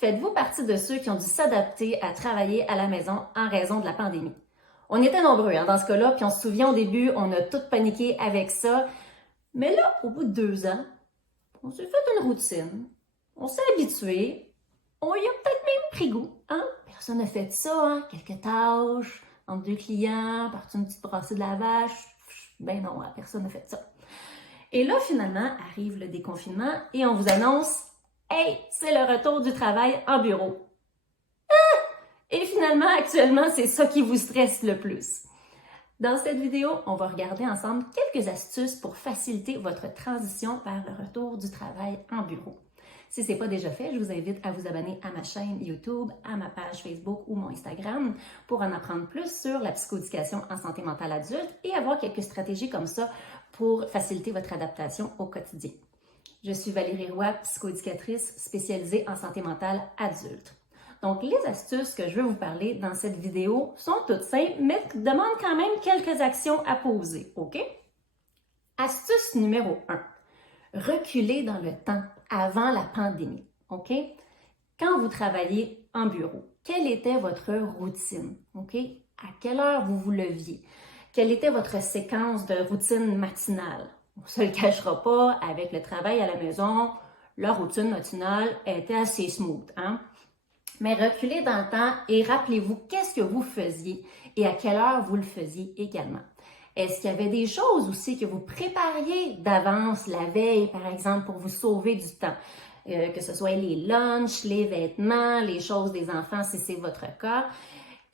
Faites-vous partie de ceux qui ont dû s'adapter à travailler à la maison en raison de la pandémie? On était nombreux dans ce cas-là, puis on se souvient au début, on a tous paniqué avec ça. Mais là, au bout de 2 ans, on s'est fait une routine, on s'est habitué, on y a peut-être même pris goût. Hein? Personne n'a fait ça, hein? Quelques tâches, entre 2 clients, partir une petite brassée de lavage. Ben non, personne n'a fait ça. Et là, finalement, arrive le déconfinement et on vous annonce « Hey, c'est le retour du travail en bureau. » Et finalement, actuellement, c'est ça qui vous stresse le plus. Dans cette vidéo, on va regarder ensemble quelques astuces pour faciliter votre transition vers le retour du travail en bureau. Si ce n'est pas déjà fait, je vous invite à vous abonner à ma chaîne YouTube, à ma page Facebook ou mon Instagram pour en apprendre plus sur la psychoéducation en santé mentale adulte et avoir quelques stratégies comme ça pour faciliter votre adaptation au quotidien. Je suis Valérie Roy, psychoéducatrice spécialisée en santé mentale adulte. Donc, les astuces que je veux vous parler dans cette vidéo sont toutes simples, mais demandent quand même quelques actions à poser, OK? Astuce numéro 1. Reculer dans le temps avant la pandémie, OK? Quand vous travaillez en bureau, quelle était votre routine, OK? À quelle heure vous vous leviez? Quelle était votre séquence de routine matinale? On ne se le cachera pas, avec le travail à la maison, la routine matinale était assez smooth, hein? Mais reculez dans le temps et rappelez-vous qu'est-ce que vous faisiez et à quelle heure vous le faisiez également. Est-ce qu'il y avait des choses aussi que vous prépariez d'avance la veille, par exemple, pour vous sauver du temps? Que ce soit les lunchs, les vêtements, les choses des enfants, si c'est votre cas.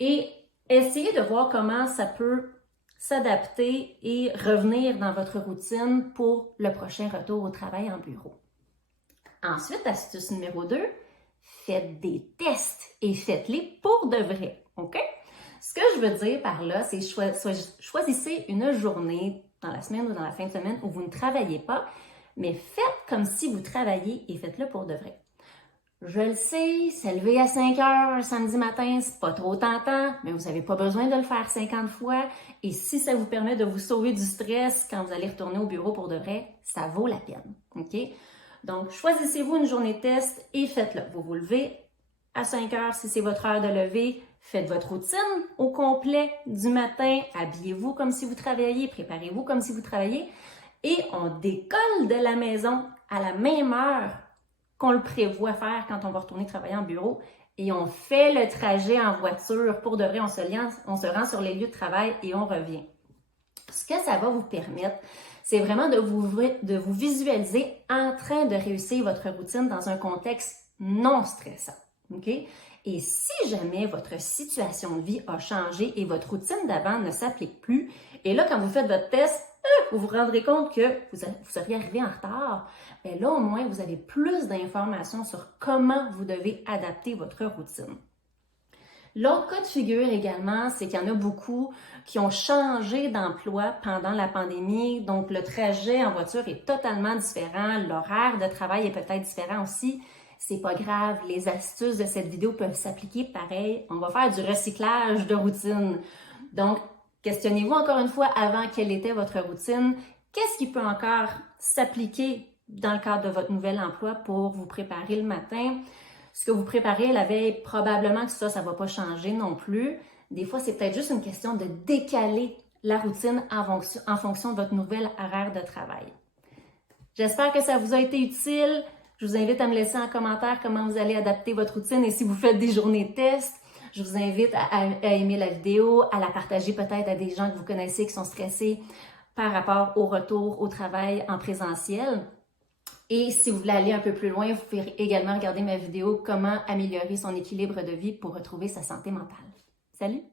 Et essayez de voir comment ça peut s'adapter et revenir dans votre routine pour le prochain retour au travail en bureau. Ensuite, astuce numéro 2, faites des tests et faites-les pour de vrai, OK? Ce que je veux dire par là, c'est choisissez une journée dans la semaine ou dans la fin de semaine où vous ne travaillez pas, mais faites comme si vous travailliez et faites-le pour de vrai. Je le sais, se lever à 5 heures un samedi matin, c'est pas trop tentant, mais vous n'avez pas besoin de le faire 50 fois. Et si ça vous permet de vous sauver du stress quand vous allez retourner au bureau pour de vrai, ça vaut la peine, OK? Donc, choisissez-vous une journée test et faites-le. Vous vous levez à 5 heures si c'est votre heure de lever. Faites votre routine au complet du matin. Habillez-vous comme si vous travailliez. Préparez-vous comme si vous travailliez. Et on décolle de la maison à la même heure qu'on le prévoit faire quand on va retourner travailler en bureau. Et on fait le trajet en voiture. Pour de vrai, on se rend sur les lieux de travail et on revient. Ce que ça va vous permettre, c'est vraiment de vous visualiser en train de réussir votre routine dans un contexte non stressant. OK? Et si jamais votre situation de vie a changé et votre routine d'avant ne s'applique plus, et là, quand vous faites votre test, vous vous rendrez compte que vous seriez arrivé en retard, bien là, au moins, vous avez plus d'informations sur comment vous devez adapter votre routine. L'autre cas de figure également, c'est qu'il y en a beaucoup qui ont changé d'emploi pendant la pandémie. Donc, le trajet en voiture est totalement différent. L'horaire de travail est peut-être différent aussi. C'est pas grave. Les astuces de cette vidéo peuvent s'appliquer pareil. On va faire du recyclage de routine. Donc, questionnez-vous encore une fois avant quelle était votre routine. Qu'est-ce qui peut encore s'appliquer dans le cadre de votre nouvel emploi pour vous préparer le matin? Ce que vous préparez la veille, probablement que ça ne va pas changer non plus. Des fois, c'est peut-être juste une question de décaler la routine en fonction de votre nouvel horaire de travail. J'espère que ça vous a été utile. Je vous invite à me laisser en commentaire comment vous allez adapter votre routine et si vous faites des journées test. Je vous invite à aimer la vidéo, à la partager peut-être à des gens que vous connaissez qui sont stressés par rapport au retour au travail en présentiel. Et si vous voulez aller un peu plus loin, vous pouvez également regarder ma vidéo « Comment améliorer son équilibre de vie pour retrouver sa santé mentale ». Salut!